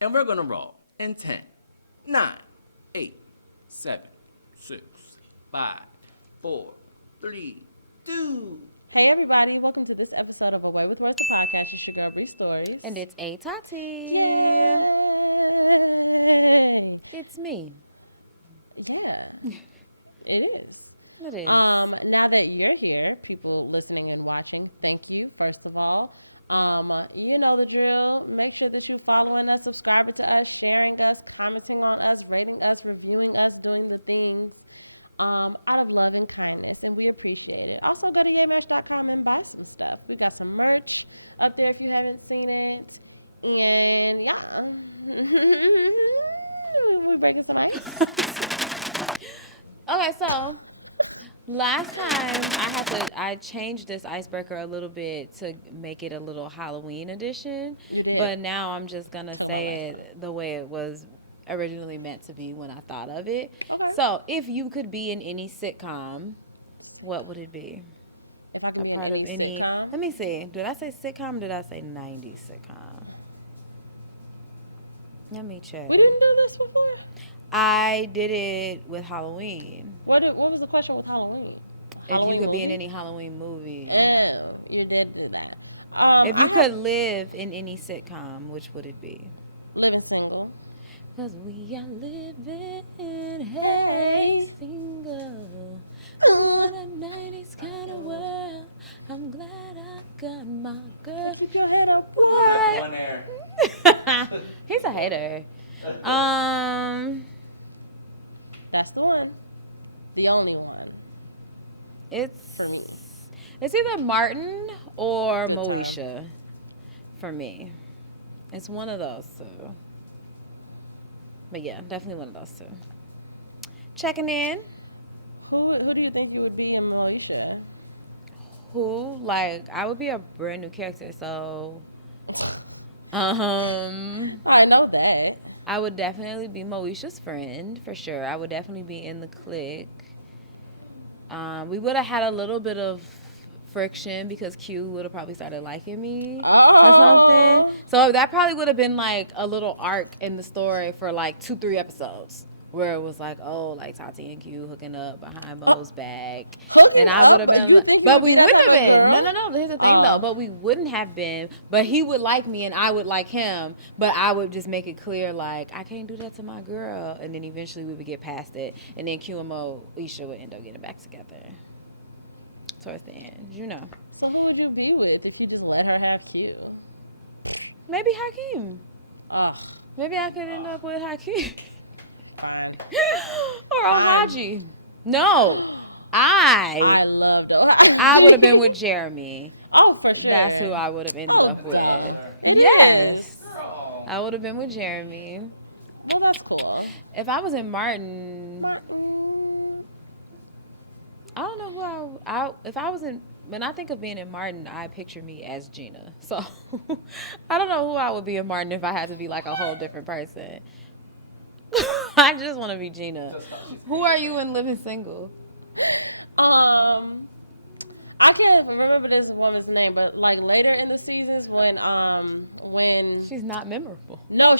And we're going to roll in 10, 9, 8, 7, 6, 5, 4, 3, 2. Hey everybody, welcome to this episode of Away with Words, the podcast. It's your girl Bree Stories. And it's A Tati. Yay! It's me. Yeah, it is. It is. Now that you're here, people listening and watching, thank you, first of all. You know the drill. Make sure that you following us, subscribing to us, sharing us, commenting on us, rating us, reviewing us, doing the things out of love and kindness, and we appreciate it. Also, go to yaymerch.com and buy some stuff. We got some merch up there if you haven't seen it. And yeah, we breaking some ice. Okay, so last time I changed this icebreaker a little bit to make it a little Halloween edition. You did. But now I'm just gonna Talk about say last it time. the way it was originally meant to be when I thought of it. Okay. So if you could be in any sitcom, what would it be? If I can be in any sitcom, Let me see. Did I say sitcom or did I say 90s sitcom? Let me check. we didn't do this before. I did it with Halloween. What was the question with Halloween? Halloween if you could movie? be in any Halloween movie. Oh, you did do that. If I you have could live in any sitcom, which would it be? Living Single. 'Cause we are living in Hey. single. Uh, The 90s kind of world. I'm glad I got my girl. so keep your head up, Not boy. going there. He's a hater. That's the one. The only one It's for me. It's either Martin or Good time. Moesha. For me, it's one of those two. But yeah, definitely one of those two. Checking in. Who do you think you would be in Moesha? Who? Like, I would be a brand new character, so I know that. I would definitely be Moesha's friend for sure. I would definitely be in the clique. We would have had a little bit of friction because Q would have probably started liking me. Oh. So that probably would have been like a little arc in the story for like 2-3 episodes. Where it was like, oh, like Tati and Q hooking up behind Bo's back. Hooking And I would've up? been You like- think you but would be we that type wouldn't of have girl? been. No. Here's the thing, Oh. though. But we wouldn't have been. But he would like me, and I would like him. But I would just make it clear, like, I can't do that to my girl. And then eventually we would get past it. And then Q and Moesha would end up getting back together. Towards the end, you know. So who would you be with if you just let her have Q? Maybe Hakeem. Ugh, Maybe I could end up with Hakeem. fine. Or Fine. Amaji. No. I I loved would have been with Jeremy. Oh, for sure. That's who I would have ended Oh, up with. duh. It Yes. is. I would have been with Jeremy. Well, that's cool. If I was in Martin, Martin. I don't know if I was in, when I think of being in Martin, I picture me as Gina. So, I don't know who I would be in Martin if I had to be like a whole different person. I just want to be Gina. Who are you in Living Single? I can't remember this woman's name, but like later in the seasons when She's not memorable.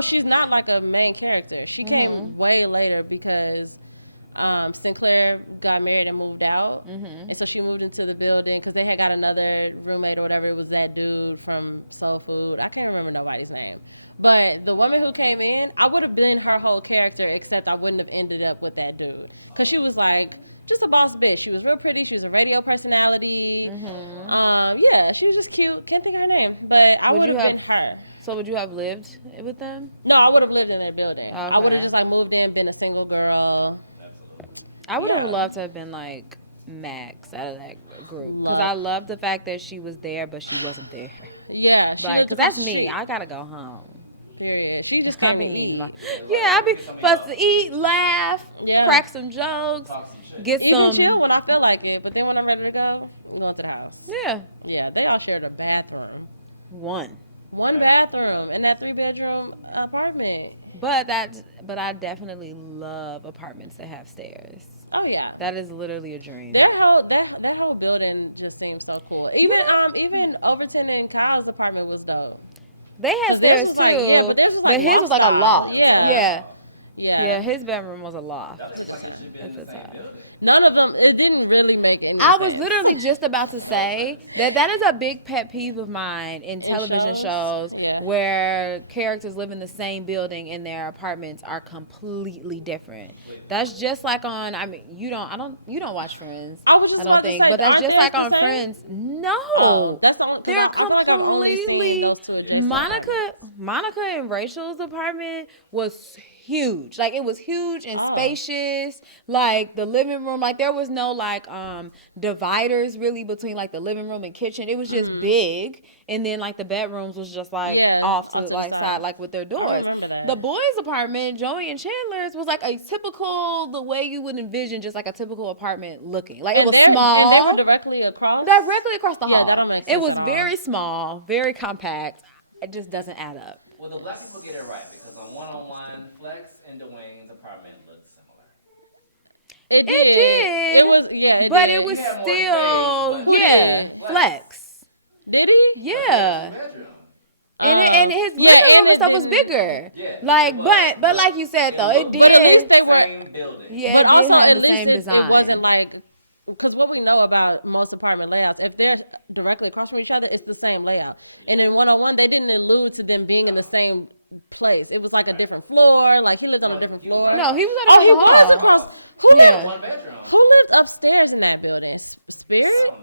she's not like a main character. She came way later because Sinclair got married and moved out, and so she moved into the building because they had got another roommate or whatever. It was that dude from Soul Food. I can't remember nobody's name, but the woman who came in, I would have been her whole character, except I wouldn't have ended up with that dude because she was like just a boss bitch. She was real pretty. She was a radio personality. Yeah, she was just cute. Can't think of her name, but I would have been her. So would you have lived with them? No, I would have lived in their building. Okay. I would have just like moved in, been a single girl. I would have Yeah. loved to have been like Max out of that group. 'Cause Love- I love the fact that she was there, but she wasn't there. Yeah, she Like, lived 'cause across that's the me. street. I gotta go home. Period. She just came to eat. Yeah, I be supposed to eat, laugh, Yeah. crack some jokes, Talk some shit. get Even some, chill when I feel like it, but then when I'm ready to go, I'm going to the house. Yeah, Yeah, they all shared a bathroom. one. One bathroom in that 3-bedroom apartment. But I definitely love apartments that have stairs. Oh yeah. That is literally a dream. That whole building just seems so cool. Even Overton and Kyle's apartment was dope. They had Because theirs was like, too, but theirs was like his loft was like a style. loft. Yeah. Yeah, his bedroom was a loft. That looks like it should be in the same building. None of them, it didn't really make any sense. I was literally just about to say that is a big pet peeve of mine in television shows where characters live in the same building and their apartments are completely different. That's just like on, I mean, you don't watch Friends. I was just about to say, aren't theirs the same? Friends. No. Oh, that's the only, because I feel like I've only seen those two adjacent apartments. Monica and Rachel's apartment was huge. Like, it was huge and spacious. Like, the living room, like, there was no like dividers really between like the living room and kitchen. It was just big, and then like the bedrooms was just like off to the side, like with their doors. I remember that. The boys' apartment, Joey and Chandler's, was like a typical, the way you would envision just like a typical apartment looking. Like, and it was small, and they were directly across the hall. Yeah, that don't make sense at all. It was very small, very compact. It just doesn't add up. Well, the black people get it right, because on 101, Flex and Dwayne's apartment looked similar. It did. It was, it but did. But it was still... Who did? Flex. Did he? Yeah. And his and it was bigger. Yeah, like, but like you said though, it did. But at least they were. Yeah, but also, at least it wasn't like, because what we know about most apartment layouts, if they're directly across from each other, it's the same layout. And in 101, they didn't allude to them being in the same place. It was like a different floor. Like, he lived on a different floor. No, he was. He was across. Who lived? One bedroom. Who lived upstairs in that building? Spirit?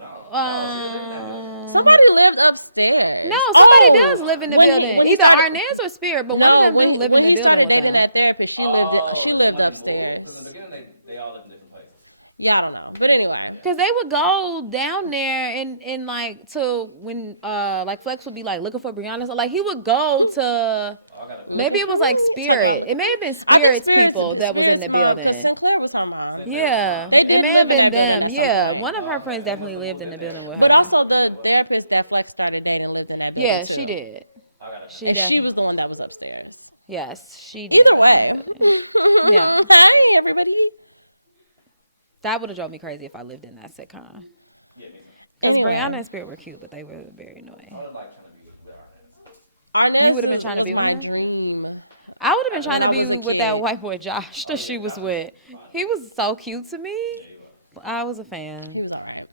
Somebody lived upstairs. No, somebody does live in the building. When he started, Arnaz or Spirit, but no, when he started dating that therapist, she lived upstairs. In the beginning, they all lived in different places. Yeah, I don't know, but anyway, because they would go down there and like to when like Flex would be like looking for Brianna, so like he would go to maybe it was like Spirit. It may have been Spirit. I think Spirit's mom, because Sinclair was her mom. Yeah, they did live in that building at some point. One of her friends definitely lived in the building with her. But also the therapist that Flex started dating lived in that building too. Yeah, she did. And she was the one that was upstairs. Yes, she did. Either way. Hi, everybody. That would have drove me crazy if I lived in that sitcom. Yeah, me too. Anyway. Brianna and Spirit were cute, but they were very annoying. I would have liked trying to be with Arnaz. Arnaz was my dream. I would have been trying when to be I was a with kid. that white boy Josh that she was with. He was so cute to me. Yeah, he was. I was a fan. He was all right.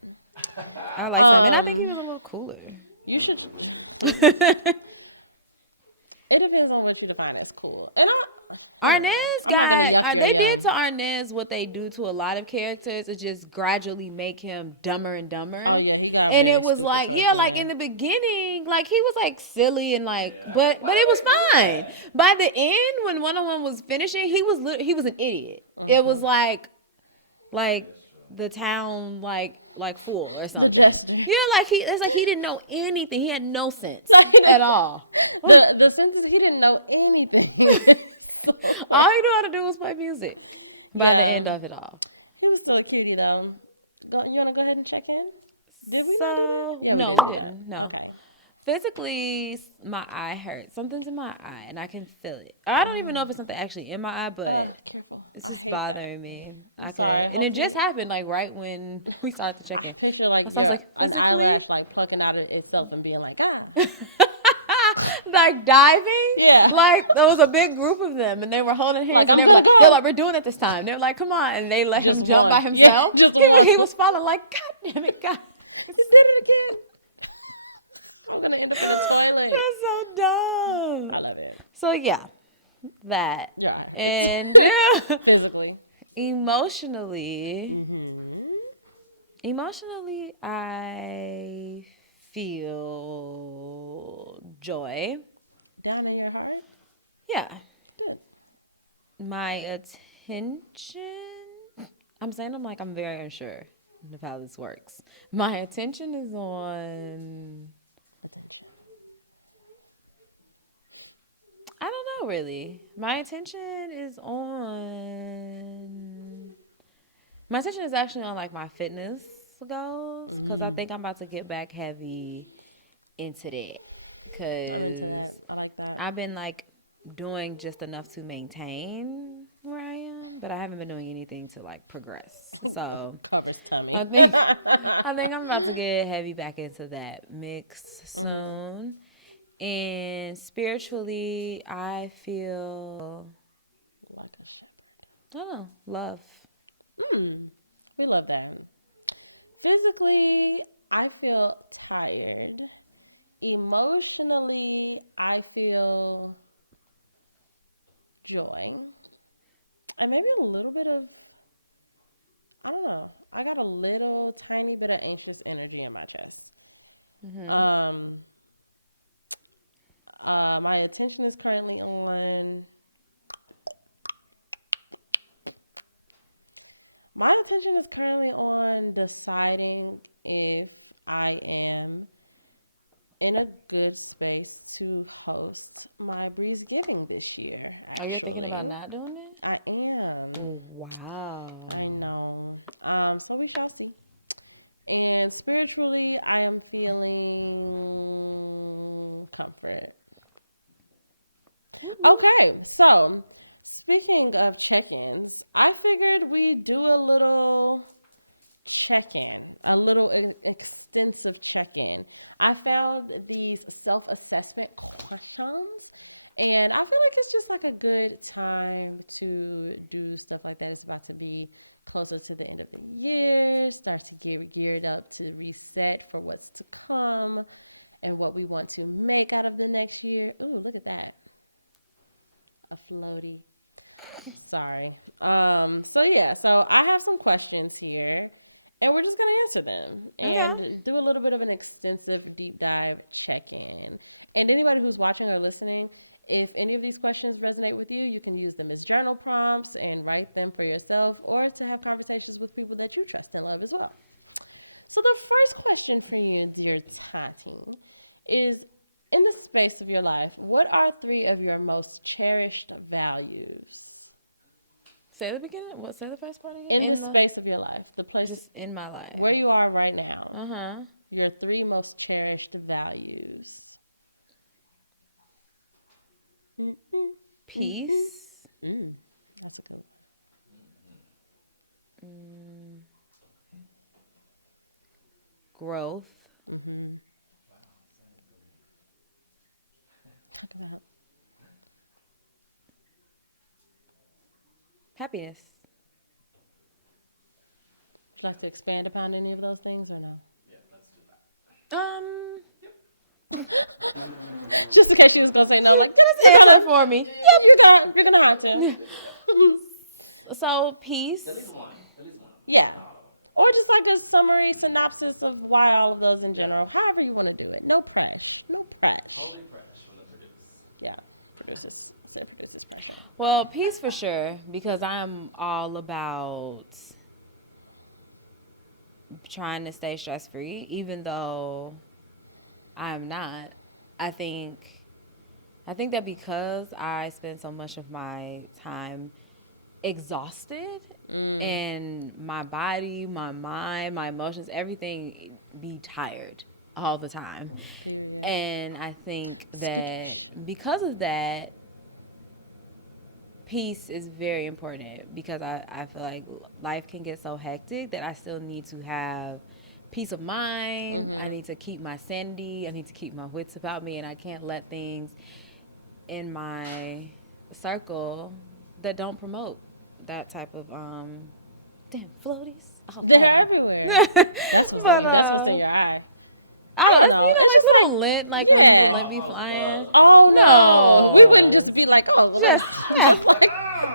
I liked him, and I think he was a little cooler. You should. It depends on what you define as cool. And I'm not gonna yuck your They yum. did to Arnaz what they do to a lot of characters, is just gradually make him dumber and dumber. Oh yeah, he got and very it was stupid like, towards yeah, the like end. in the beginning, like he was like silly and like, but it was fine. By the end, when 101 was finishing, he was an idiot. It was like the town like fool or something. The jester. Yeah, like it's like he didn't know anything. He had no sense At all. The sense is he didn't know anything. So, all he knew how to do was play music. By the end of it all. He was still a cutie though. You want to go ahead and check in? Did we not do that? Yeah, we didn't do that. No. Okay. Physically, my eye hurts. Something's in my eye, and I can feel it. I don't even know if it's something actually in my eye, but careful. it's I just hate bothering that. me. I'm sorry. And it just happened like right when we started the I chicken. picture like So I was like, an is it eyelash like plucking out of itself and being like, like diving. Yeah. Like there was a big group of them, and they were holding hands. Like, and I'm they were gonna go. They're like, we're doing it this time. They're like, come on, and they let Just him jump by one. Yeah, himself. just one. He was falling like, God damn it, God. You did it again. I'm gonna end up in the toilet. That's so dumb. I love it. So yeah, that. Your eye hurts. And yeah, Physically. emotionally, Mm-hmm. I feel joy. Down in your heart? Yeah. Good. My attention. I'm very unsure of how this works. My attention is on. Attention. I don't know really. My attention is actually on like my fitness goals, because I think I'm about to get back heavy into that. Cause I'm into that. I like that. I've been like doing just enough to maintain where I am, but I haven't been doing anything to like progress. So Covers tummy. I think I'm about to get heavy back into that mix soon. And spiritually, I feel, Like a shepherd. oh, love. We love that. Physically, I feel tired. Emotionally, I feel joy. And maybe a little bit of, I don't know. I got a little tiny bit of anxious energy in my chest. My attention is currently on. My attention is currently on deciding if I am in a good space to host my Breeze Giving this year, Are you actually. thinking about not doing it? I am. Wow. I know. So we shall see. And spiritually, I am feeling comfort. Okay, so speaking of check-ins, I figured we'd do a little check-in, a little extensive check-in. I found these self-assessment questions, and I feel like it's just like a good time to do stuff like that. It's about to be closer to the end of the year, start to get geared up to reset for what's to come and what we want to make out of the next year. Ooh, look at that. A floaty. Sorry. So I have some questions here, and we're just gonna answer them and do a little bit of an extensive deep dive check-in. And anybody who's watching or listening, if any of these questions resonate with you, you can use them as journal prompts and write them for yourself, or to have conversations with people that you trust and love as well. So the first question for you, dear Tati, is, in the space of your life, what are 3 of your most cherished values? Say the beginning. What? Say the first part again. In the space of your life, the place Just in my life. where you are right now, Uh-huh. your 3 most cherished values. Peace. That's a good one. Growth. Talk about Happiness. would you like to expand upon any of those things or no? Yeah, let's do that. Just in case she was gonna say no, like, yep, you're gonna for me. You're gonna have to. So peace. At least one. At least one. Yeah. Or just like a summary synopsis of why all of those in general. However you want to do it. No pressure. No pressure. Totally fresh from the produce. Yeah. Produces pressure. Well, peace for sure, because I'm all about trying to stay stress free, even though I'm not. I think that because I spend so much of my time exhausted and my body, my mind, my emotions, everything be tired all the time. Period. And I think that Skadoosh. because of that, peace is very important, because I feel like life can get so hectic that I still need to have peace of mind. I need to keep my sanity. I need to keep my wits about me, and I can't let things in my circle that don't promote that type of damn floaties. Oh, They're everywhere. That's what's in your eye. I don't know. It's just like lit, like yeah. when you be flying. Oh no, we wouldn't just be like, oh, well, that's just like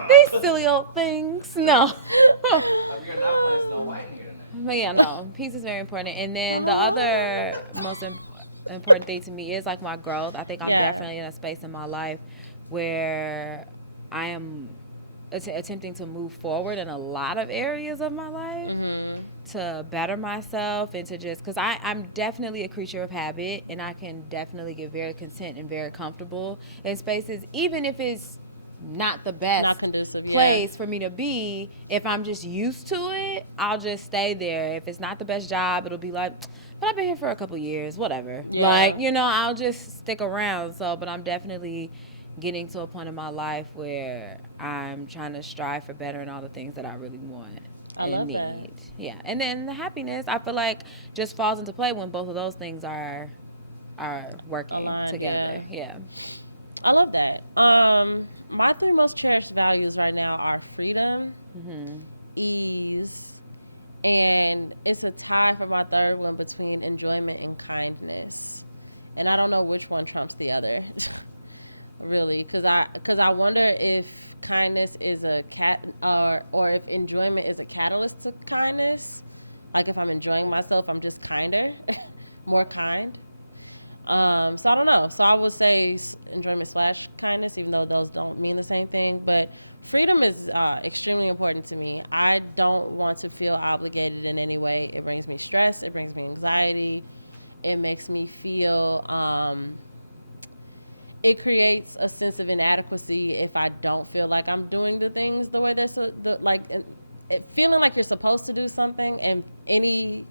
These silly old things. No. If you're not placing no white in here tonight. But yeah, no. Peace is very important. And then the other most important thing to me is like my growth. I think I'm definitely in a space in my life where I am attempting to move forward in a lot of areas of my life to better myself and to just, because I'm definitely a creature of habit, and I can definitely get very content and very comfortable in spaces, even if it's not the best, not conducive place for me to be. If I'm just used to it, I'll just stay there. If it's not the best job, it'll be like, but I've been here for a couple years, whatever. Yeah. Like, I'll just stick around. So, but I'm definitely getting to a point in my life where I'm trying to strive for better in all the things that I really want. I love that. Yeah. And then the happiness, I feel like, just falls into play when both of those things are are working aligned. together. Yeah. I love that. My 3 most cherished values right now are freedom, ease, and it's a tie for my third one between enjoyment and kindness. And I don't know which one trumps the other. Really, because I wonder if kindness is a or if enjoyment is a catalyst to kindness. Like if I'm enjoying myself, I'm just kinder, more kind. So I don't know. So I would say enjoyment / kindness, even though those don't mean the same thing. But freedom is extremely important to me. I don't want to feel obligated in any way. It brings me stress. It brings me anxiety. It makes me feel. It creates a sense of inadequacy if I don't feel like I'm doing the things the way they're feeling like you're supposed to do something, and any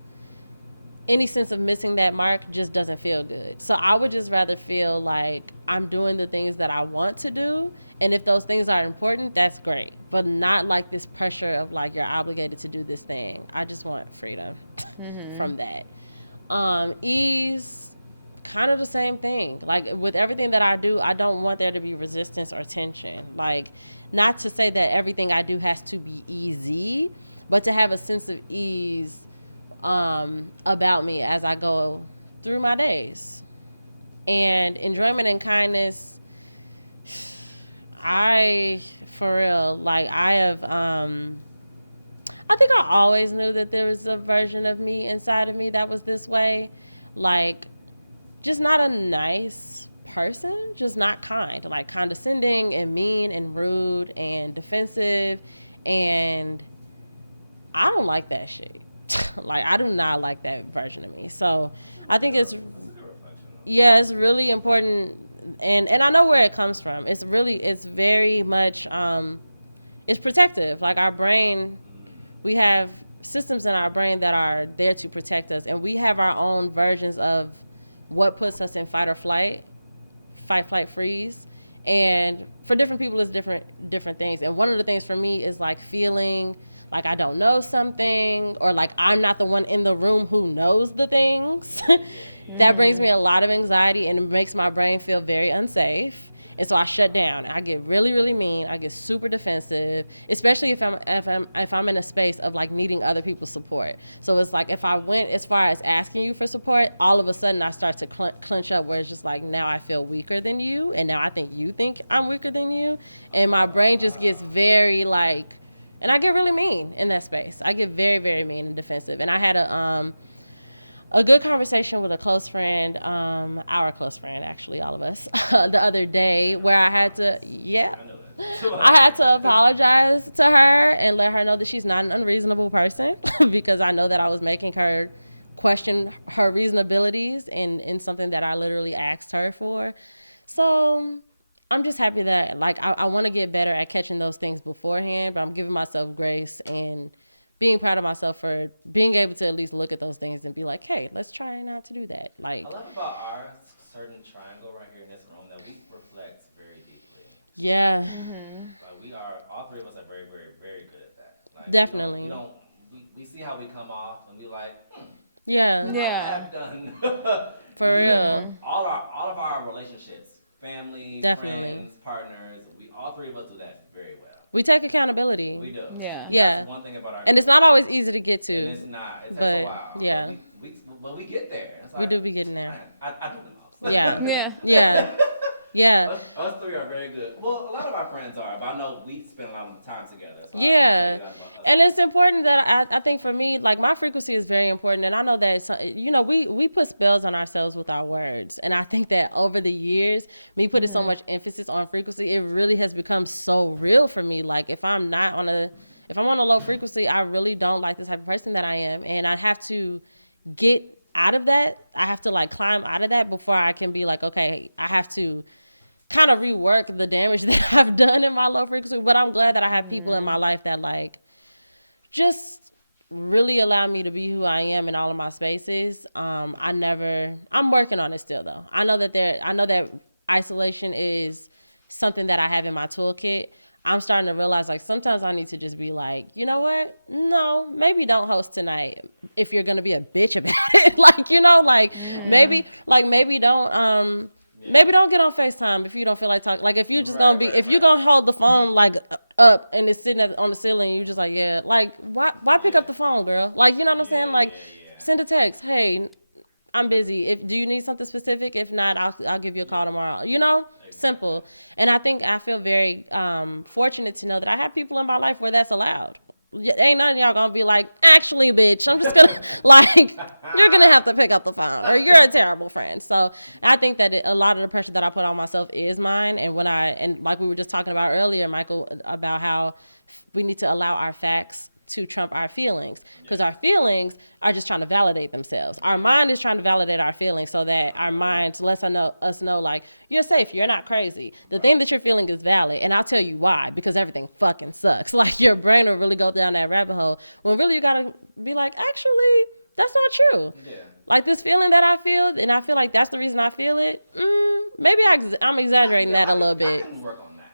sense of missing that mark just doesn't feel good. So I would just rather feel like I'm doing the things that I want to do, and if those things are important, that's great, but not like this pressure of like you're obligated to do this thing. I just want freedom from that. Ease, kind of the same thing. Like with everything that I do, I don't want there to be resistance or tension. Like, not to say that everything I do has to be easy, but to have a sense of ease about me as I go through my days. And enjoyment and kindness, for real, like I have, I think I always knew that there was a version of me inside of me that was this way. Like, just not a nice person, just not kind, like condescending and mean and rude and defensive. And I don't like that shit. Like, I do not like that version of me. So I think it's really important. And I know where it comes from. It's very much, it's protective. Like our brain, we have systems in our brain that are there to protect us. And we have our own versions of what puts us in fight or flight, flight, freeze. And for different people, it's different things. And one of the things for me is like feeling like I don't know something, or like I'm not the one in the room who knows the things. That brings me a lot of anxiety, and it makes my brain feel very unsafe. And so I shut down. I get really, really mean. I get super defensive, especially if I'm in a space of like needing other people's support. So it's like if I went as far as asking you for support, all of a sudden I start to clench up, where it's just like, now I feel weaker than you, and now I think you think I'm weaker than you, and my brain just gets very like, and I get really mean in that space. I get very, very mean and defensive. And I had a good conversation with a close friend, our close friend, actually, all of us, the other day, where I had to apologize to her and let her know that she's not an unreasonable person, because I know that I was making her question her reasonabilities in something that I literally asked her for. So I'm just happy that, like, I want to get better at catching those things beforehand, but I'm giving myself grace and being proud of myself for being able to at least look at those things and be like, hey, let's try not to do that. Like, I love about our certain triangle right here in this room that we reflect very deeply. Yeah. Like all three of us are very, very, very good at that. Like, definitely. We see how we come off, and we like, Yeah. I have done. For real. All of our relationships, family, Definitely. friends, partners, all three of us do that very well. We take accountability. We do. Yeah. That's one thing about our and it's not always easy to get to. And it's not. It takes but a while. yeah. But we get there. It's like, we do be getting there. I do the most. Yeah. Yeah. Yeah. Us three are very good. Well, a lot of our friends are, but I know we spend a lot of time together. So yeah. And it's important that I think for me, like, my frequency is very important. And I know that, we put spells on ourselves with our words. And I think that over the years, me putting so much emphasis on frequency, it really has become so real for me. Like, if I'm on a low frequency, I really don't like the type of person that I am. And I have to get out of that. I have to like climb out of that before I can be like, okay, I have to kind of rework the damage that I've done in my low frequency. But I'm glad that I have people in my life that like just really allow me to be who I am in all of my spaces. I'm working on it still though. I know that isolation is something that I have in my toolkit. I'm starting to realize like sometimes I need to just be like, you know what? No, maybe don't host tonight if you're gonna be a bitch about it. Like, you know, like maybe don't maybe don't get on FaceTime if you don't feel like talking. Like if you're just gonna be if you're gonna hold the phone like up and it's sitting on the ceiling, and you just like, yeah, like why pick up the phone, girl? Like, you know what I'm saying? Like send a text, hey, I'm busy. Do you need something specific? If not, I'll give you a call tomorrow. You know, simple. And I feel very fortunate to know that I have people in my life where that's allowed. Ain't none of y'all gonna be like, actually, bitch, I'm just gonna like, you're gonna have to pick up the phone, or you're a terrible friend. So I think that a lot of the pressure that I put on myself is mine. And and like we were just talking about earlier, Michael, about how we need to allow our facts to trump our feelings, because our feelings are just trying to validate themselves. Our mind is trying to validate our feelings so that our mind lets us know like, you're safe, you're not crazy. The thing that you're feeling is valid, and I'll tell you why, because everything fucking sucks. Like your brain will really go down that rabbit hole when really you gotta be like, actually, that's not true. Yeah. Like this feeling that I feel, and I feel like that's the reason I feel it, maybe I'm exaggerating that a little bit.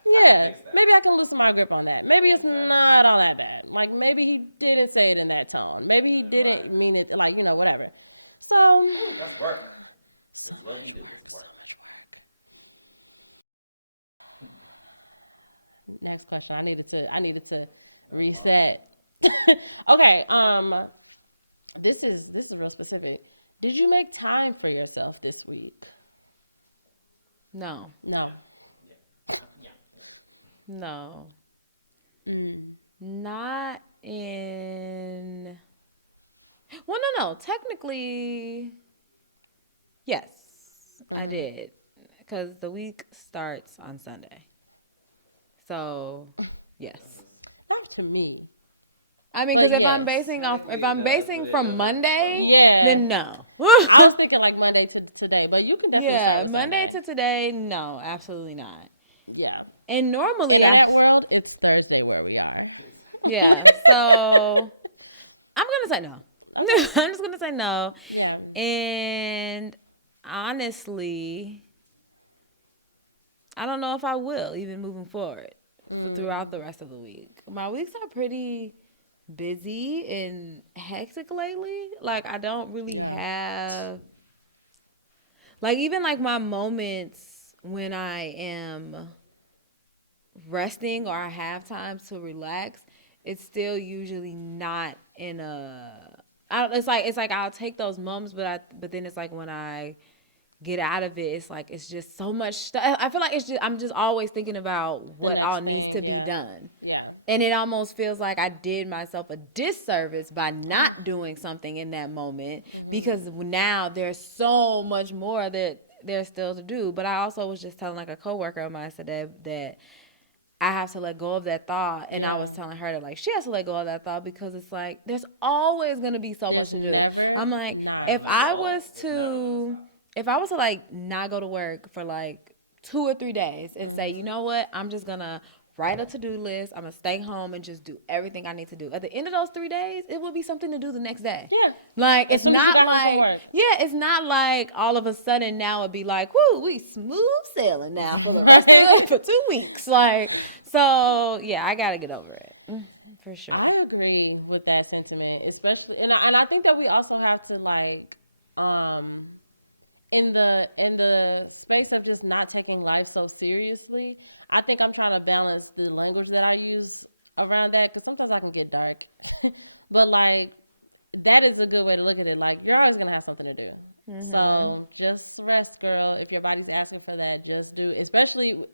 Yeah, maybe I can loosen my grip on that. Maybe it's not all that bad. Like, maybe he didn't say it in that tone. Maybe he didn't mean it, like, you know, whatever. So, That's work. So much work. Next question. I needed to reset. Okay, this is real specific. Did you make time for yourself this week? No. No. No. Not in. Well, no. Technically, yes, I did. Because the week starts on Sunday. So, yes. Not to me. I mean, because if I'm basing from Monday, yeah, then no. I was thinking like Monday to today, but you can definitely start with Monday Sunday. to today, no, absolutely not. Yeah. And normally, internet world, it's Thursday where we are. Yeah. So I'm gonna say no. Okay. I'm just gonna say no. Yeah. And honestly, I don't know if I will, even moving forward throughout the rest of the week. My weeks are pretty busy and hectic lately. Like I don't really have, like even like my moments when I am resting or I have time to relax, it's still usually not in it's like I'll take those moments, but then it's like when I get out of it, it's like it's just so much stuff. I feel like I'm just always thinking about what all needs to be done. Yeah. And it almost feels like I did myself a disservice by not doing something in that moment because now there's so much more that there's still to do. But I also was just telling like a coworker of mine today that I have to let go of that thought. And I was telling her that like she has to let go of that thought because it's like there's always gonna be so much to do. There's never I'm like not. if I was to like not go to work for like 2 or 3 days and say, you know what, I'm just gonna write a to-do list, I'm gonna stay home and just do everything I need to do. At the end of those 3 days, it will be something to do the next day. Yeah. Like as soon as you got home from work. Yeah, it's not like all of a sudden now it'd be like, whoo, we smooth sailing now for 2 weeks. Like, so yeah, I gotta get over it. For sure. I agree with that sentiment, especially and I think that we also have to like in the space of just not taking life so seriously, I think I'm trying to balance the language that I use around that because sometimes I can get dark. But like that is a good way to look at it. Like you're always gonna have something to do. So just rest, girl. If your body's asking for that, just do. Especially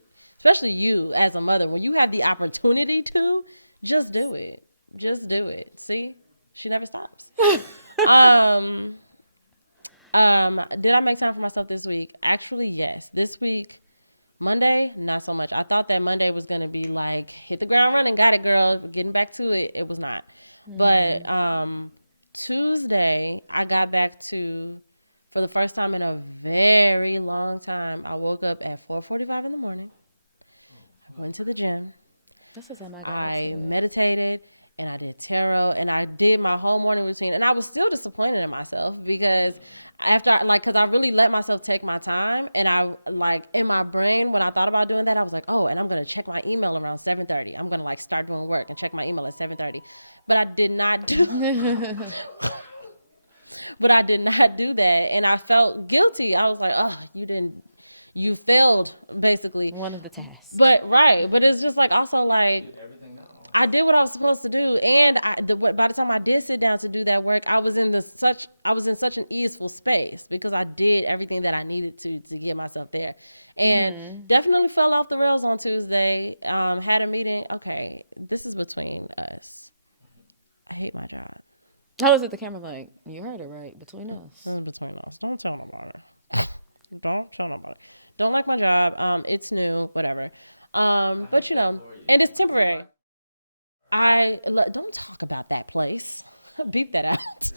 you as a mother, when you have the opportunity to, just do it. Just do it. See, she never stops. Did I make time for myself this week? Actually, yes. This week, Monday, not so much. I thought that Monday was going to be like, hit the ground running, got it, girl, getting back to it. It was not. But Tuesday, I got back to, for the first time in a very long time, I woke up at 4:45 in the morning. I went to the gym. I meditated. and I did tarot, and I did my whole morning routine, and I was still disappointed in myself because because I really let myself take my time, and I like in my brain when I thought about doing that, I was like, oh, and I'm gonna check my email around 7:30. I'm gonna like start doing work and check my email at 7:30, but I did not do. But I did not do that, and I felt guilty. I was like, oh, you failed basically. One of the tasks. But it's just like also like. I did what I was supposed to do, and by the time I did sit down to do that work, I was in such an easeful space because I did everything that I needed to get myself there, and definitely fell off the rails on Tuesday. Had a meeting. Okay, this is between us. I hate my job. I was at the camera like, you heard it right, between us. This is between us. Don't tell nobody. Don't tell nobody. Don't like my job. It's new, whatever. But and it's temporary. Don't talk about that place. Beep that out.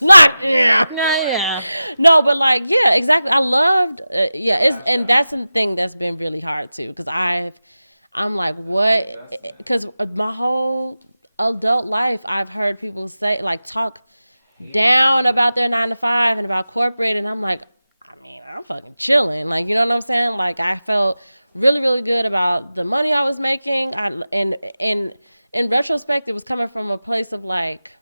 Not yeah. No, but like yeah, exactly. I loved and that's the thing that's been really hard too because I'm like what because my whole adult life I've heard people say like talk down about their 9-to-5 and about corporate, and I'm like, I mean, I'm fucking chilling, like, you know what I'm saying? Like I felt really really good about the money I was making. And in retrospect, it was coming from a place of like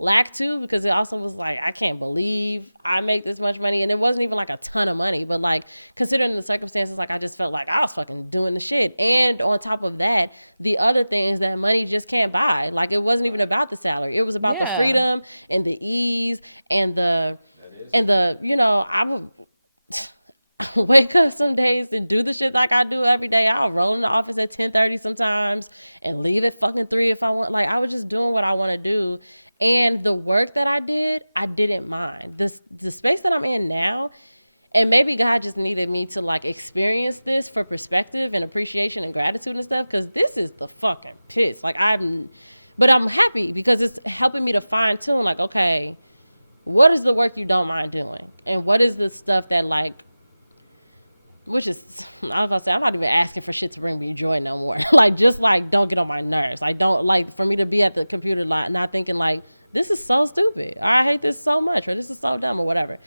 lack too, because it also was like, I can't believe I make this much money. And it wasn't even like a ton of money, but like considering the circumstances, like I just felt like I was fucking doing the shit. And on top of that, the other things that money just can't buy. Like it wasn't even about the salary. It was about the freedom and the ease and the I would wake up some days and do the shit like I do every day. I'll roll in the office at 10:30 sometimes and leave at fucking 3 if I want. Like I was just doing what I want to do. And the work that I didn't mind. The space that I'm in now, and maybe God just needed me to like experience this for perspective and appreciation and gratitude and stuff, because this is the fucking piss. Like but I'm happy because it's helping me to fine tune like, okay, what is the work you don't mind doing? And what is the stuff that like, which is, I was about to say, I'm not even asking for shit to bring me joy no more. Like, just like, don't get on my nerves. Like, don't, like, for me to be at the computer, like, not thinking like, this is so stupid, or I hate this so much, or this is so dumb, or whatever.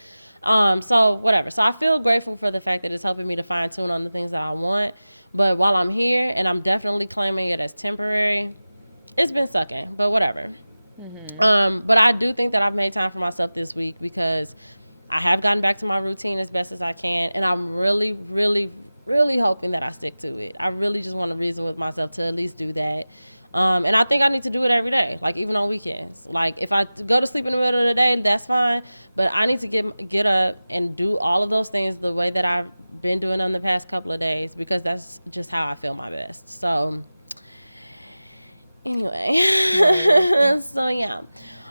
So whatever. So I feel grateful for the fact that it's helping me to fine tune on the things that I want. But while I'm here, and I'm definitely claiming it as temporary, it's been sucking, but whatever. Mm-hmm. But I do think that I've made time for myself this week because I have gotten back to my routine as best as I can, and I'm really, really, really hoping that I stick to it. I really just want to reason with myself to at least do that. And I think I need to do it every day, like even on weekends. Like if I go to sleep in the middle of the day, that's fine, but I need to get up and do all of those things the way that I've been doing them the past couple of days, because that's just how I feel my best. So anyway, so yeah.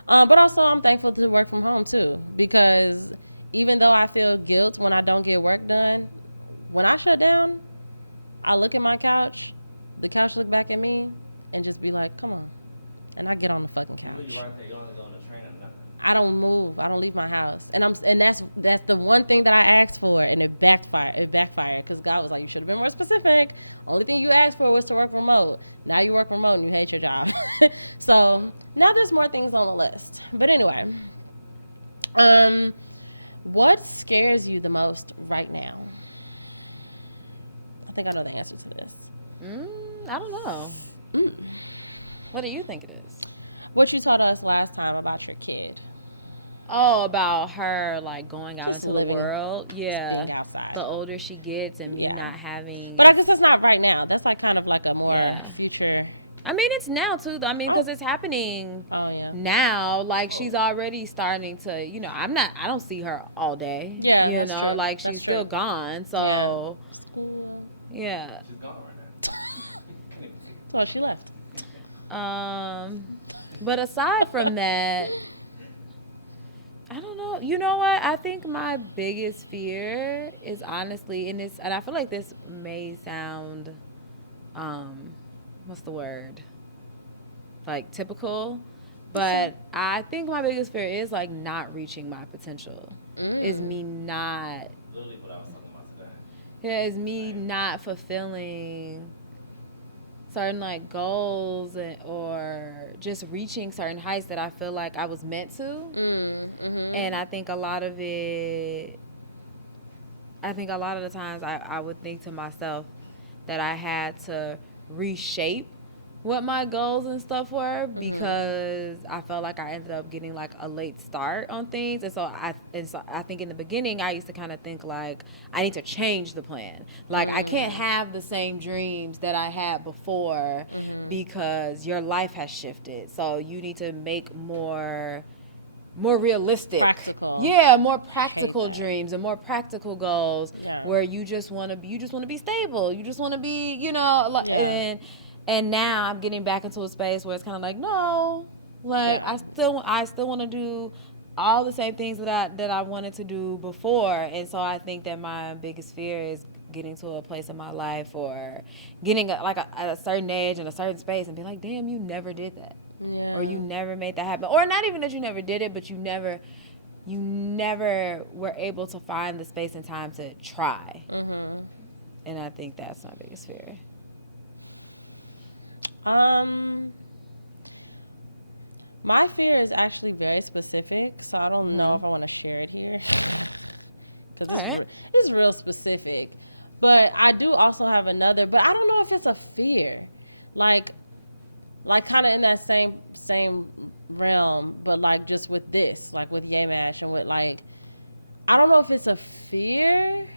But also I'm thankful to work from home too, because even though I feel guilt when I don't get work done, when I shut down, I look at my couch, the couch look back at me, and just be like, come on. And I get on the fucking couch. I don't move. I don't leave my house. And that's the one thing that I asked for, and it backfired because God was like, you should have been more specific. Only thing you asked for was to work remote. Now you work remote and you hate your job. So now there's more things on the list. But anyway, what scares you the most right now? I think I know the answer to this. I don't know. What do you think it is? What you told us last time about your kid. Oh, about her like going out just into living, the world. Yeah, just being outside. The older she gets and not having. But I guess that's not right now. That's like kind of like a more future. I mean, it's now too. I mean, because it's happening. Oh yeah. Now, like she's already starting to. I don't see her all day. Yeah, that's true. Like she's still gone. So yeah. School. Yeah. She's gone right now. So she left. But aside from that, I don't know. You know what? I think my biggest fear is honestly, and I feel like this may sound, what's the word? Like typical, but I think my biggest fear is like not reaching my potential. Is me not. Literally what I was talking about today. Yeah, is me not fulfilling certain like goals or just reaching certain heights that I feel like I was meant to. And I think a lot of the times I would think to myself that I had to reshape what my goals and stuff were because I felt like I ended up getting like a late start on things. And so I think in the beginning I used to kind of think like I need to change the plan. Like I can't have the same dreams that I had before because your life has shifted. So you need to make more realistic, practical, more practical dreams and more practical goals where you just want to be stable, you just want to be and now I'm getting back into a space where it's kind of like no, like I still want to do all the same things that I wanted to do before. And so I think that my biggest fear is getting to a place in my life or getting at a certain age in a certain space and be like, damn, you never did that. Or you never made that happen. Or not even that you never did it, but you never were able to find the space and time to try. And I think that's my biggest fear. My fear is actually very specific, so I don't know if I want to share it here because it's real specific. But I do also have another, but I don't know if it's a fear, like kind of in that same realm, but like just with this, like with Yamash and with like, I don't know if it's a fear.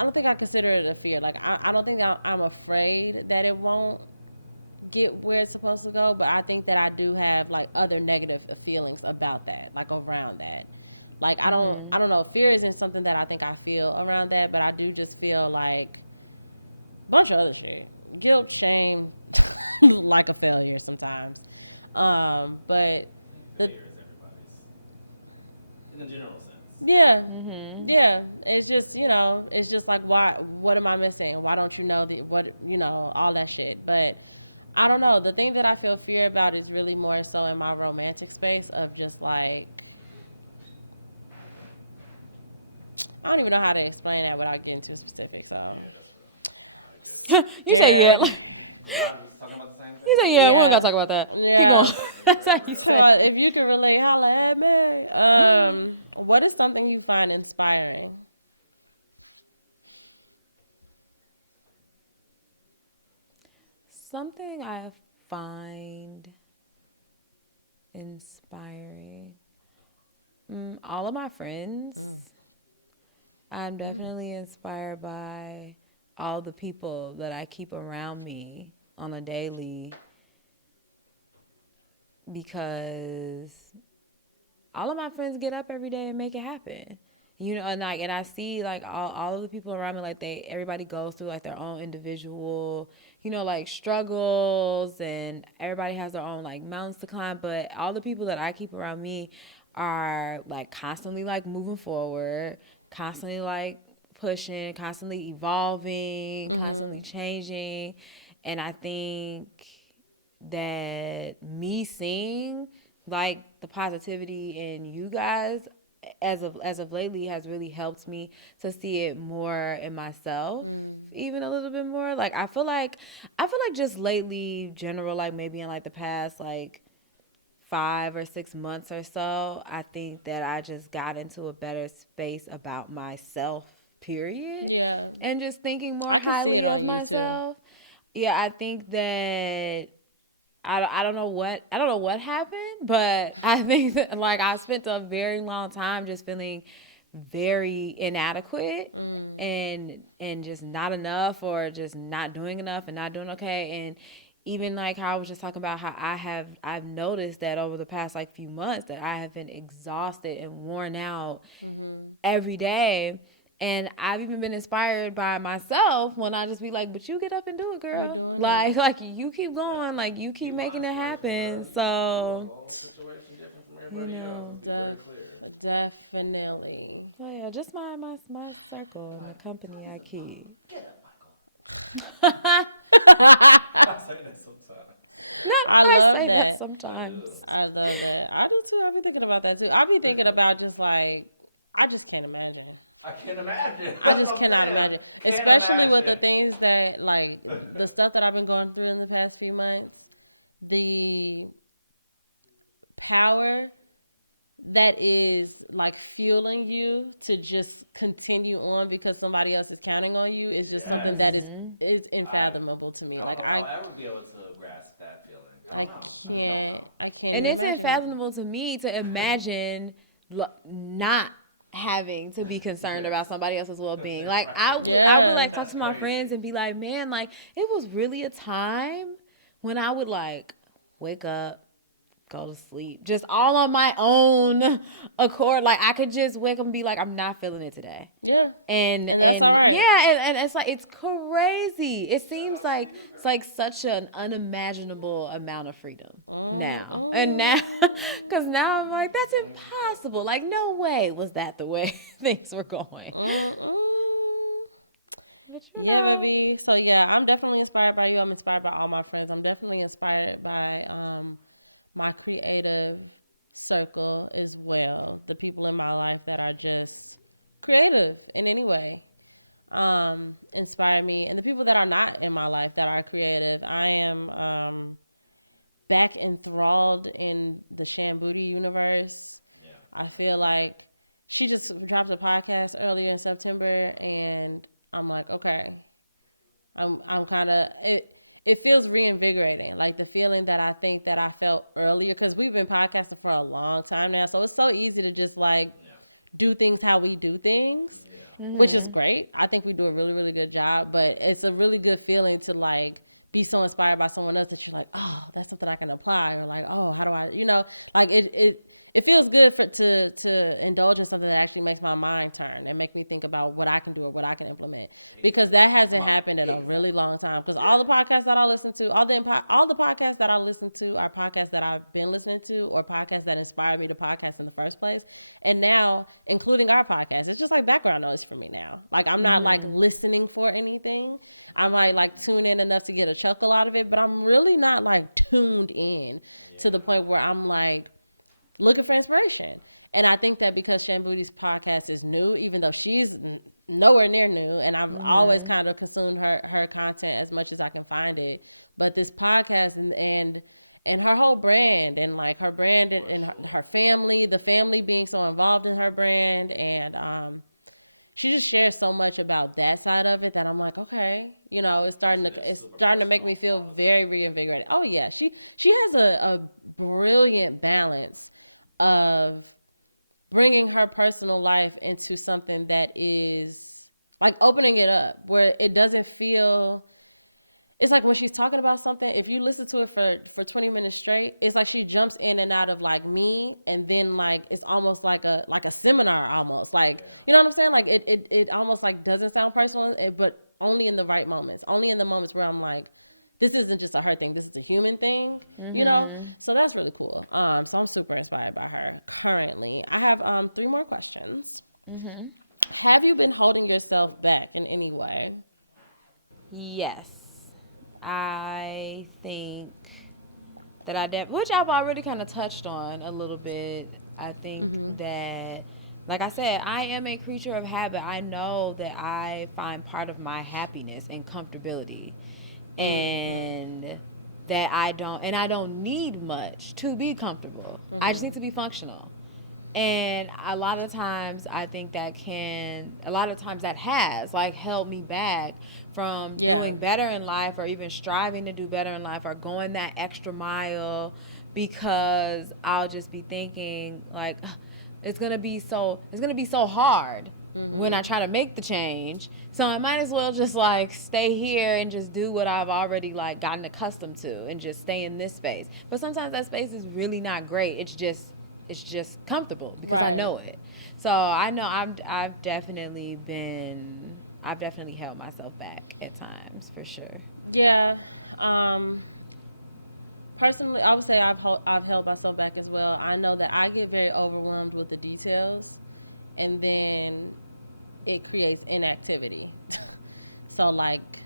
I don't think I consider it a fear. Like I don't think I'm afraid that it won't get where it's supposed to go, but I think that I do have like other negative feelings about that, like around that. Like I don't know. Fear isn't something that I think I feel around that, but I do just feel like a bunch of other shit. Guilt, shame, like a failure sometimes. But failure is everybody's in the general sense. Yeah. Yeah. It's just, it's just like what am I missing? Why don't you know all that shit. But I don't know. The thing that I feel fear about is really more so in my romantic space of just like, I don't even know how to explain that without getting too specific. So, scared. I was talking about the same thing. He's like, we're not gonna talk about that. Yeah. If you can relate, holla at me. What is something you find inspiring? Something I find inspiring. All of my friends. I'm definitely inspired by all the people that I keep around me on a daily because all of my friends get up every day and make it happen. And I see like all of the people around me, like everybody goes through like their own individual, like struggles, and everybody has their own like mountains to climb. But all the people that I keep around me are like constantly like moving forward, constantly like pushing, constantly evolving, constantly changing. And I think that me seeing like the positivity in you guys as of lately has really helped me to see it more in myself, even a little bit more. Like I feel like just lately, general, like maybe in like the past like 5 or 6 months or so, I think that I just got into a better space about myself, period. Yeah. And just thinking more I can see it on of you myself. too. Yeah, I think that I don't know what happened, but I think that like I spent a very long time just feeling very inadequate and just not enough, or just not doing enough and not doing okay. And even like how I was just talking about how I've noticed that over the past like few months that I have been exhausted and worn out every day. And I've even been inspired by myself when I just be like, but you get up and do it, girl. You're doing like, it. Like, you keep going. Like, you keep making it happen. So, Situation different from everybody else. Definitely. Oh, yeah, just my circle and the company I keep. Get up, Michael. I say that sometimes. I love that. Sometimes. I love that. I do too. I be thinking about that too. I be thinking about just like, I just can't imagine. I can't imagine. I just cannot imagine. Can't Especially with the imagine. things that, like, the stuff that I've been going through in the past few months. The power that is, like, fueling you to just continue on because somebody else is counting on you is just something that is unfathomable to me. I Like, don't know if I'll ever be able to grasp that feeling. I can't And even it's imagine. unfathomable to me to imagine not having to be concerned about somebody else's well-being. Like, I would like talk to my friends and be like, man, like, it was really a time when I would like wake up, go to sleep, just all on my own accord. Like, I could just wake up and be like, I'm not feeling it today. Yeah. And that's all right. Yeah, and it's like, it's crazy. It seems like it's like such an unimaginable amount of freedom now. And now, because now I'm like, that's impossible. Like, no way was that the way things were going. Yeah, baby. So, yeah, I'm definitely inspired by you. I'm inspired by all my friends. I'm definitely inspired by my creative circle as well. The people in my life that are just creative in any way inspire me. And the people that are not in my life that are creative, I am back enthralled in the Shambuti universe. Yeah. I feel like she just dropped a podcast earlier in September, and I'm like, okay, I'm kind of it feels reinvigorating, like the feeling that I think that I felt earlier, because we've been podcasting for a long time now, so it's so easy to just like do things how we do things, which is great. I think we do a really, really good job, but it's a really good feeling to like be so inspired by someone else that you're like, oh, that's something I can apply, or like, oh, how do I, like it feels good to indulge in something that actually makes my mind turn and make me think about what I can do or what I can implement, because that hasn't happened in a really long time. Because all the podcasts that I listen to, all the podcasts that I listen to are podcasts that I've been listening to, or podcasts that inspired me to podcast in the first place. And now, including our podcast, it's just like background noise for me now. Like, I'm not like listening for anything. I might like tune in enough to get a chuckle out of it, but I'm really not like tuned in to the point where I'm like looking for inspiration. And I think that because Shambuti's podcast is new, even though she's nowhere near new, and I've always kind of consumed her content as much as I can find it, but this podcast and her whole brand, and like her brand and her family, the family being so involved in her brand, and she just shares so much about that side of it that I'm like, okay, it's starting to make me feel very reinvigorated. Oh yeah, she has a brilliant balance of bringing her personal life into something that is like opening it up, where it doesn't feel. It's like when she's talking about something, if you listen to it for 20 minutes straight, it's like she jumps in and out of like me, and then like it's almost like a seminar almost. Like, you know what I'm saying? Like it almost like doesn't sound personal, but only in the right moments. Only in the moments where I'm like, this isn't just a her thing, this is a human thing, So that's really cool. So I'm super inspired by her currently. I have 3 more questions. Have you been holding yourself back in any way? Yes. I think that which I've already kind of touched on a little bit. I think that, like I said, I am a creature of habit. I know that I find part of my happiness in comfortability, and that I don't need much to be comfortable. I just need to be functional. And a lot of times I think that has like held me back from doing better in life, or even striving to do better in life, or going that extra mile, because I'll just be thinking like, it's gonna be so hard when I try to make the change. So I might as well just like stay here and just do what I've already like gotten accustomed to, and just stay in this space. But sometimes that space is really not great. It's just comfortable because I know it. So I know I've definitely held myself back at times, for sure. Yeah. Personally, I would say I've held myself back as well. I know that I get very overwhelmed with the details, and then it creates inactivity. So like,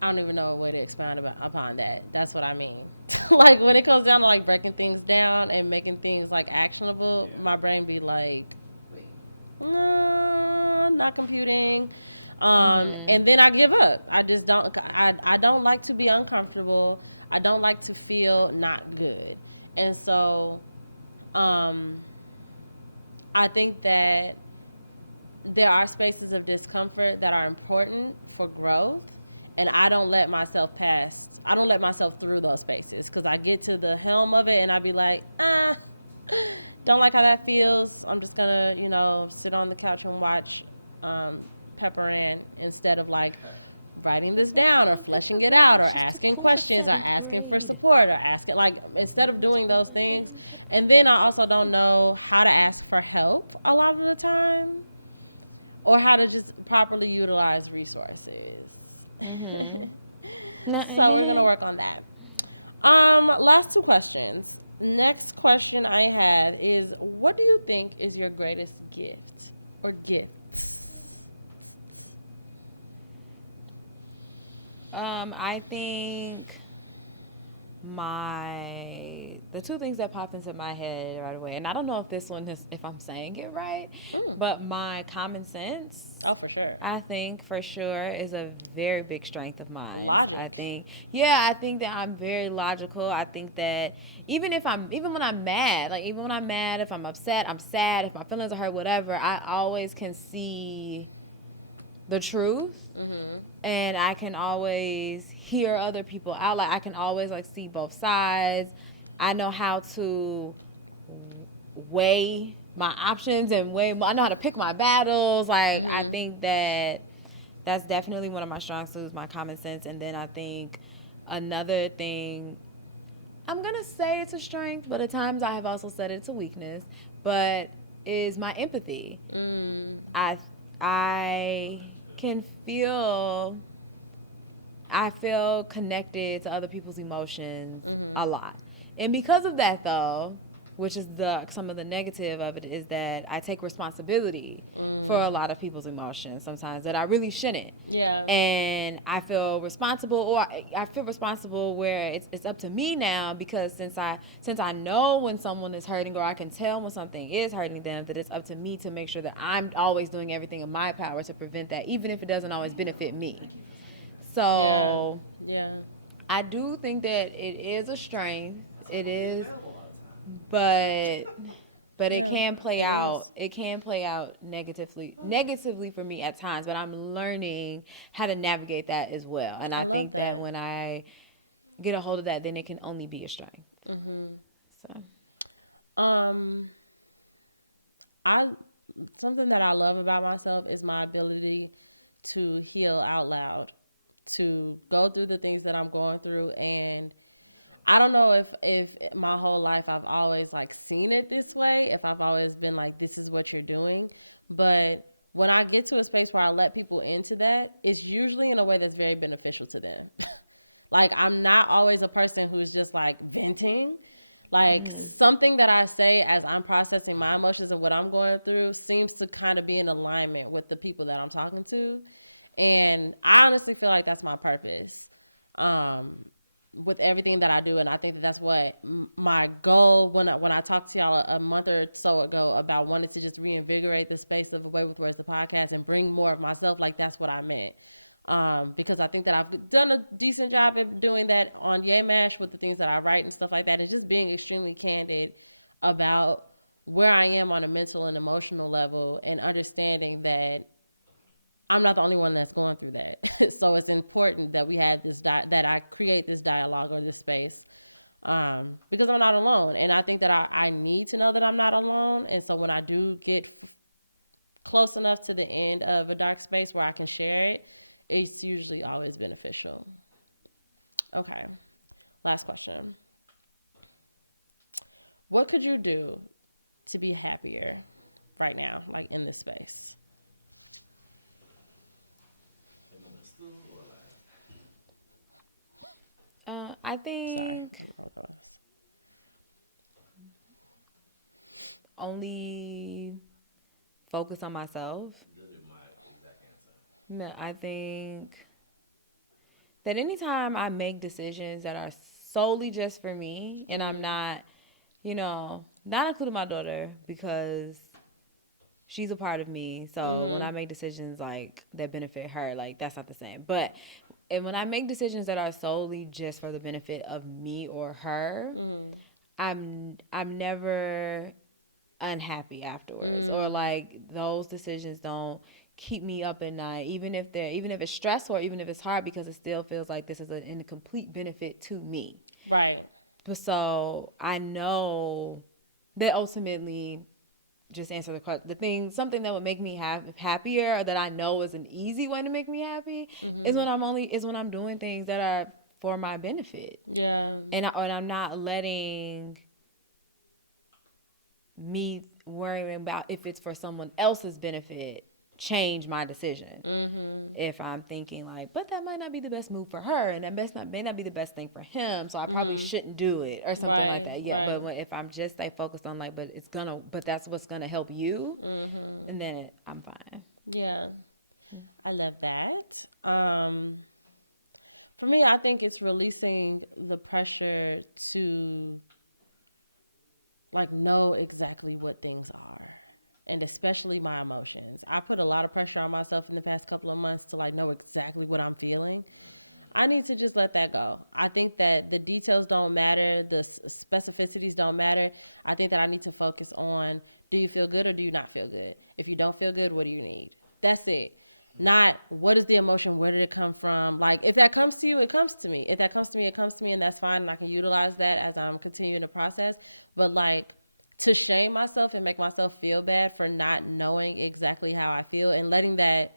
I don't even know a way to expound upon that. That's what I mean. Like when it comes down to like breaking things down and making things like actionable, my brain be like, nah, not computing. And then I give up. I just don't. I don't like to be uncomfortable. I don't like to feel not good. And so, I think that there are spaces of discomfort that are important for growth, and I don't let myself through those spaces, because I get to the helm of it and I be like, don't like how that feels. I'm just gonna, sit on the couch and watch Pepper Ann, instead of like writing this down or fleshing it out or asking questions or asking for support or asking, like, instead of doing those things. And then I also don't know how to ask for help a lot of the time, or how to just properly utilize resources. So we're gonna work on that. Last two questions. Next question I had is, what do you think is your greatest gift or gifts? I think the two things that pop into my head right away, and I don't know if this one is, if I'm saying it right, but my common sense. Oh, for sure. I think for sure is a very big strength of mine. Logic. I think that I'm very logical. I think that even when I'm mad, if I'm upset, I'm sad, if my feelings are hurt, whatever, I always can see the truth, and I can always hear other people out. Like, I can always see both sides. I know how to weigh my options and I know how to pick my battles. I think that that's definitely one of my strong suits, my common sense. And then I think another thing, I'm gonna say it's a strength, but at times I have also said it's a weakness, but is my empathy. I can feel connected to other people's emotions a lot. And because of that, though, which is some of the negative of it, is that I take responsibility for a lot of people's emotions sometimes that I really shouldn't. Yeah. And I feel responsible, or I feel responsible where it's up to me now, because since I know when someone is hurting, or I can tell when something is hurting them, that it's up to me to make sure that I'm always doing everything in my power to prevent that, even if it doesn't always benefit me. So yeah. I do think that it is a strength. It is, but it can play out. It can play out negatively for me at times. But I'm learning how to navigate that as well. And I think that when I get a hold of that, then it can only be a strength. Something that I love about myself is my ability to heal out loud, to go through the things that I'm going through. And I don't know if my whole life I've always seen it this way, if I've always been like, this is what you're doing. But when I get to a space where I let people into that, it's usually in a way that's very beneficial to them. I'm not always a person who's just venting. Something that I say as I'm processing my emotions and what I'm going through seems to kind of be in alignment with the people that I'm talking to. And I honestly feel like that's my purpose. With everything that I do. And I think that that's what my goal, when I talked to y'all a month or so ago about wanting to just reinvigorate the space of Away with Words, the podcast, and bring more of myself, that's what I meant. Because I think that I've done a decent job of doing that on Yay Mash with the things that I write and stuff like that, and just being extremely candid about where I am on a mental and emotional level, and understanding that I'm not the only one that's going through that. So it's important that we have that I create this dialogue or this space, because I'm not alone. And I think that I need to know that I'm not alone. And so when I do get close enough to the end of a dark space where I can share it, it's usually always beneficial. Okay. Last question. What could you do to be happier right now, in this space? I think. Sorry, I don't know what that was. Only focus on myself. Literally my exact answer. No, I think that anytime I make decisions that are solely just for me, and I'm not, you know, not including my daughter because she's a part of me. So when I make decisions like that benefit her, like that's not the same. But and when I make decisions that are solely just for the benefit of me or her, I'm never unhappy afterwards, or like those decisions don't keep me up at night, even if it's stressful or even if it's hard, because it still feels like this is in a complete benefit to me. Right. So I know that ultimately, just answer the question, something that would make me happier, or that I know is an easy way to make me happy, is when I'm doing things that are for my benefit. Yeah. And I'm not letting me worrying about if it's for someone else's benefit change my decision. If I'm thinking like, but that might not be the best move for her, and it may not be the best thing for him, so I probably shouldn't do it, or something like that. Yeah, but if I'm just stay focused on like, but that's what's gonna help you, and then I'm fine. Yeah, I love that. For me, I think it's releasing the pressure to like know exactly what things are, and especially my emotions. I put a lot of pressure on myself in the past couple of months to like know exactly what I'm feeling. I need to just let that go. I think that the details don't matter. The specificities don't matter. I think that I need to focus on, do you feel good or do you not feel good? If you don't feel good, what do you need? That's it. Not what is the emotion? Where did it come from? Like, if that comes to you, it comes to me. If that comes to me, it comes to me, and that's fine. And I can utilize that as I'm continuing the process. But like, to shame myself and make myself feel bad for not knowing exactly how I feel and letting that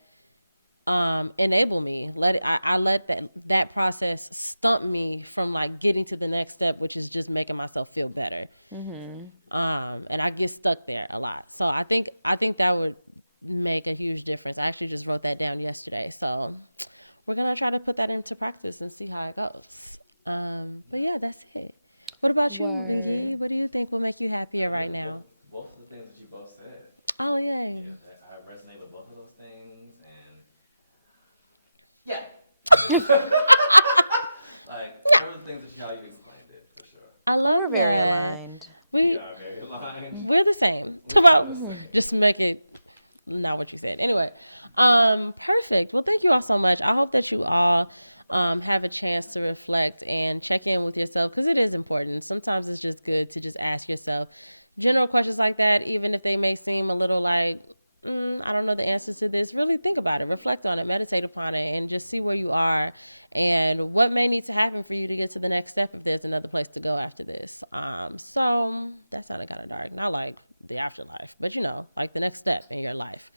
enable me. I let that process stump me from like getting to the next step, which is just making myself feel better. And I get stuck there a lot. So I think that would make a huge difference. I actually just wrote that down yesterday. So we're gonna try to put that into practice and see how it goes. But yeah, that's it. What about you, Bingy? What do you think will make you happier right now? Both of the things that you both said. Oh, yay. Yeah, I resonate with both of those things, and yeah. Like, everything that how you explained it, for sure. I love We're very that. aligned. We are very aligned. We're the same. Just make it not what you said. Anyway, perfect. Well, thank you all so much. I hope that you all have a chance to reflect and check in with yourself, because it is important. Sometimes it's just good to just ask yourself general questions like that, even if they may seem a little like, I don't know the answers to this. Really think about it, reflect on it, meditate upon it, and just see where you are and what may need to happen for you to get to the next step if there's another place to go after this. So that sounded kind of dark. Not like the afterlife, but you know, like the next step in your life.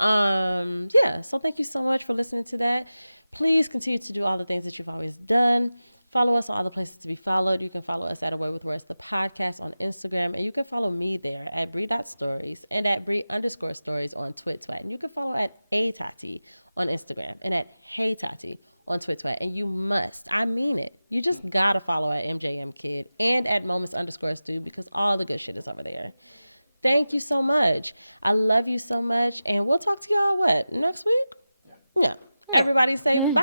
Yeah, so thank you so much for listening to that. Please continue to do all the things that you've always done. Follow us on all the places to be followed. You can follow us at A Way With Words, the podcast on Instagram. And you can follow me there at Bree.stories and at Bree_stories on TwitTwat. And you can follow at ATati on Instagram and at Hey Tati on TwitTwat. And you must, I mean it, you just gotta follow at MJMKid and at Moments_Stu, because all the good shit is over there. Thank you so much. I love you so much. And we'll talk to y'all, next week? Yeah. Everybody say bye.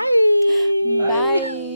Bye.